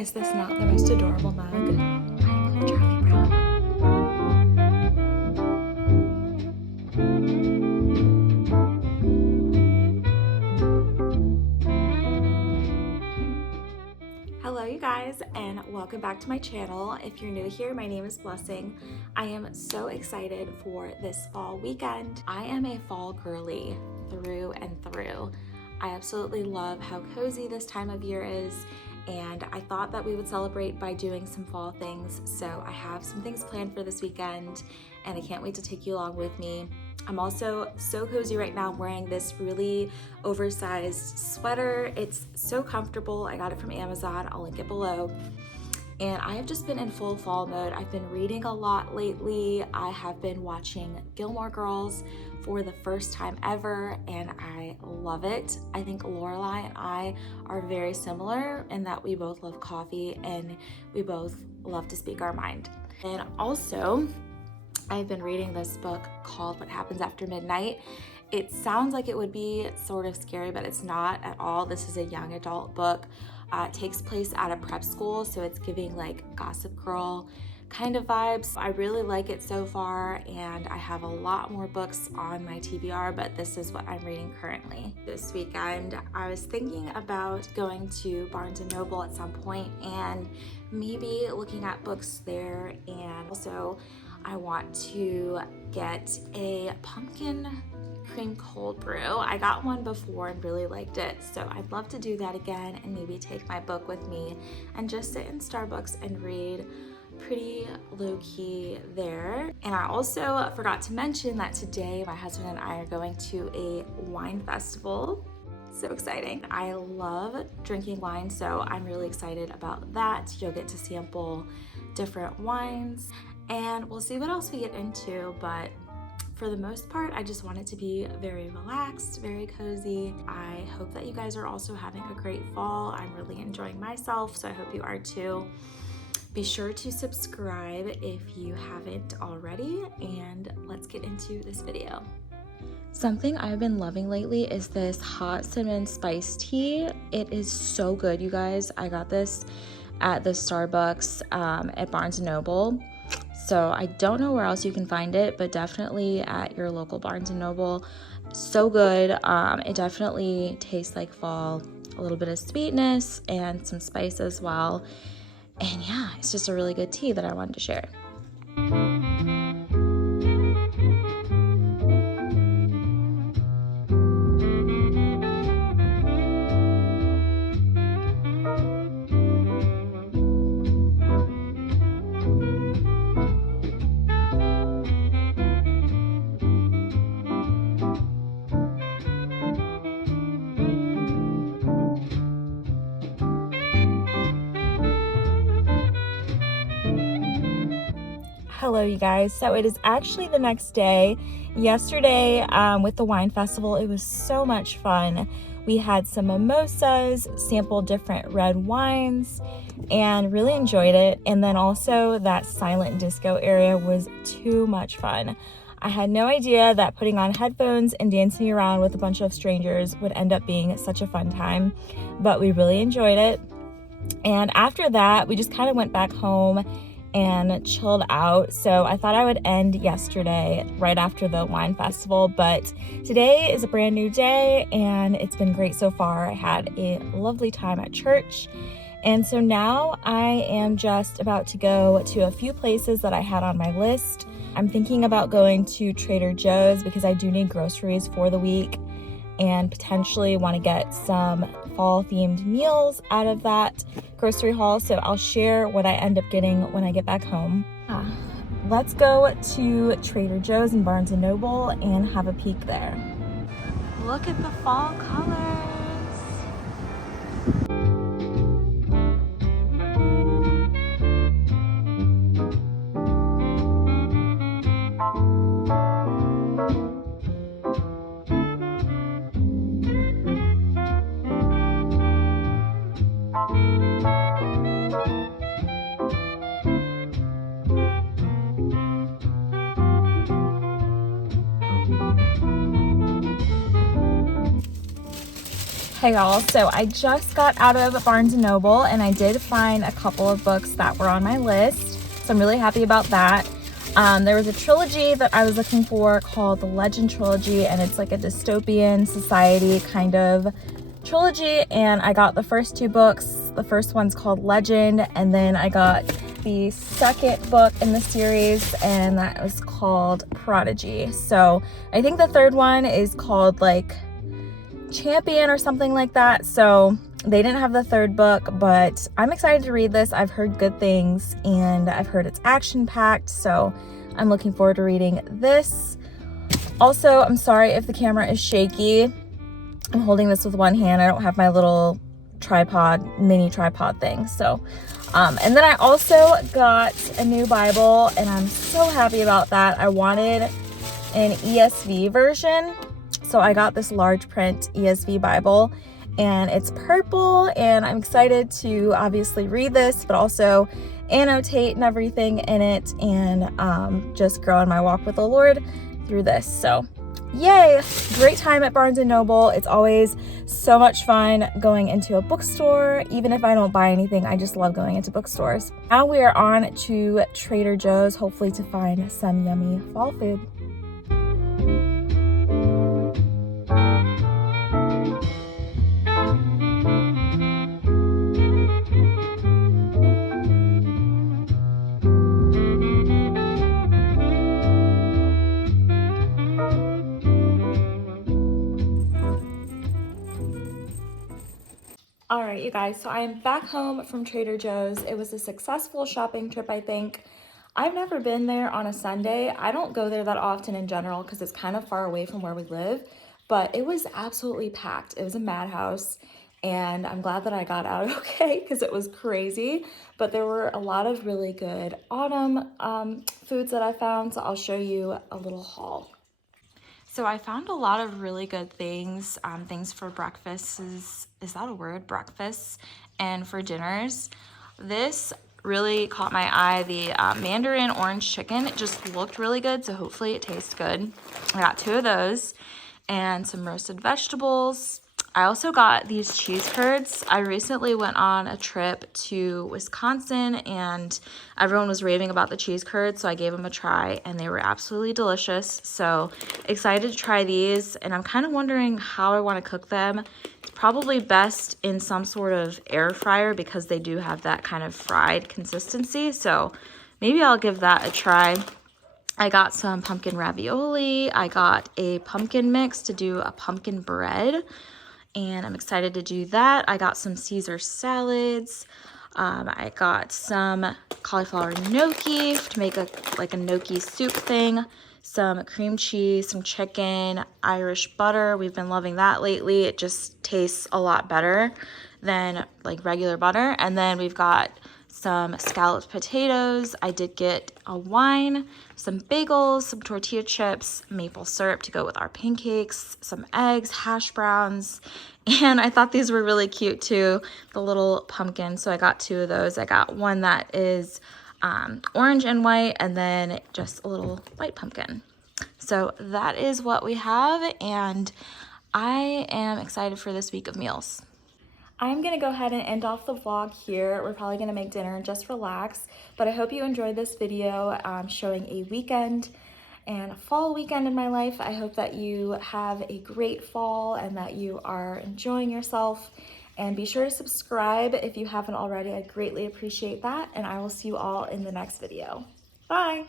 Is this not the most adorable mug? I love Charlie Brown. Hello you guys, and welcome back to my channel. If you're new here, my name is Blessing. I am so excited for this fall weekend. I am a fall girly through and through. I absolutely love how cozy this time of year is, and I thought that we would celebrate by doing some fall things. So I have some things planned for this weekend, and I can't wait to take you along with me. I'm also so cozy right now. I'm wearing this really oversized sweater. It's so comfortable. I got it from Amazon. I'll link it below. And I have just been in full fall mode. I've been reading a lot lately. I have been watching Gilmore Girls for the first time ever, and I love it. I think Lorelai and I are very similar in that we both love coffee and we both love to speak our mind. And also, I've been reading this book called What Happens After Midnight. It sounds like it would be sort of scary, but it's not at all. This is a young adult book. It takes place at a prep school, so it's giving like Gossip Girl kind of vibes. I really like it so far, and I have a lot more books on my TBR, but this is what I'm reading currently. This weekend, I was thinking about going to Barnes & Noble at some point and maybe looking at books there. And also, I want to get a pumpkin cream cold brew. I got one before and really liked it, so I'd love to do that again and maybe take my book with me and just sit in Starbucks and read pretty low-key there. And I also forgot to mention that today my husband and I are going to a wine festival. So exciting. I love drinking wine, so I'm really excited about that. You'll get to sample different wines, and we'll see what else we get into, but for the most part, I just want it to be very relaxed, very cozy. I hope that you guys are also having a great fall. I'm really enjoying myself, so I hope you are too. Be sure to subscribe if you haven't already, and let's get into this video. Something I've been loving lately is this hot cinnamon spice tea. It is so good, you guys. I got this at the Starbucks at Barnes & Noble. So I don't know where else you can find it, but definitely at your local Barnes & Noble. So good. It definitely tastes like fall, a little bit of sweetness and some spice as well. And yeah, it's just a really good tea that I wanted to share. Hello you guys. So it is actually the next day. Yesterday with the wine festival, it was so much fun. We had some mimosas, sampled different red wines, and really enjoyed it. And then also that silent disco area was too much fun. I had no idea that putting on headphones and dancing around with a bunch of strangers would end up being such a fun time, but we really enjoyed it. And after that, we just kind of went back home and chilled out. So I thought I would end yesterday right after the wine festival, but today is a brand new day and it's been great so far. I had a lovely time at church, and so now I am just about to go to a few places that I had on my list. I'm thinking about going to Trader Joe's because I do need groceries for the week and potentially want to get some fall themed meals out of that grocery haul. So I'll share what I end up getting when I get back home. Let's go to Trader Joe's and Barnes & Noble and have a peek there. Look at the fall colors. Hey y'all, so I just got out of Barnes & Noble and I did find a couple of books that were on my list, so I'm really happy about that. There was a trilogy that I was looking for called the Legend Trilogy, and it's like a dystopian society kind of trilogy, and I got the first two books. The first one's called Legend, and then I got the second book in the series, and that was called Prodigy. So I think the third one is called like Champion or something like that. So they didn't have the third book, but I'm excited to read this. I've heard good things and I've heard it's action-packed, so I'm looking forward to reading this. Also, I'm sorry if the camera is shaky. I'm holding this with one hand. I don't have my little mini tripod thing. So and then I also got a new Bible, and I'm so happy about that. I wanted an ESV version, so I got this large print ESV Bible, and it's purple, and I'm excited to obviously read this, but also annotate and everything in it, and just grow in my walk with the Lord through this. So yay, great time at Barnes & Noble. It's always so much fun going into a bookstore. Even if I don't buy anything, I just love going into bookstores. Now we are on to Trader Joe's, hopefully to find some yummy fall food. All right, you guys, so I am back home from Trader Joe's. It was a successful shopping trip, I think. I've never been there on a Sunday. I don't go there that often in general because it's kind of far away from where we live, but it was absolutely packed. It was a madhouse, and I'm glad that I got out okay because it was crazy, but there were a lot of really good autumn foods that I found, so I'll show you a little haul. So I found a lot of really good things, things for breakfasts, is that a word? Breakfasts, and for dinners. This really caught my eye. The Mandarin orange chicken, it just looked really good, so hopefully it tastes good. I got 2 of those and some roasted vegetables. I also got these cheese curds. I recently went on a trip to Wisconsin and everyone was raving about the cheese curds, so I gave them a try and they were absolutely delicious. So excited to try these, and I'm kind of wondering how I want to cook them. It's probably best in some sort of air fryer because they do have that kind of fried consistency, so maybe I'll give that a try. I got some pumpkin ravioli. I got a pumpkin mix to do a pumpkin bread, and I'm excited to do that. I got some Caesar salads. I got some cauliflower gnocchi to make like a gnocchi soup thing, some cream cheese, some chicken, Irish butter. We've been loving that lately. It just tastes a lot better than like regular butter. And then we've got some scalloped potatoes. I did get a wine, some bagels, some tortilla chips, maple syrup to go with our pancakes, some eggs, hash browns, and I thought these were really cute too, the little pumpkins. So I got 2 of those. I got one that is orange and white, and then just a little white pumpkin. So that is what we have, and I am excited for this week of meals. I'm gonna go ahead and end off the vlog here. We're probably gonna make dinner and just relax, but I hope you enjoyed this video showing a weekend and a fall weekend in my life. I hope that you have a great fall and that you are enjoying yourself, and be sure to subscribe if you haven't already. I greatly appreciate that, and I will see you all in the next video. Bye.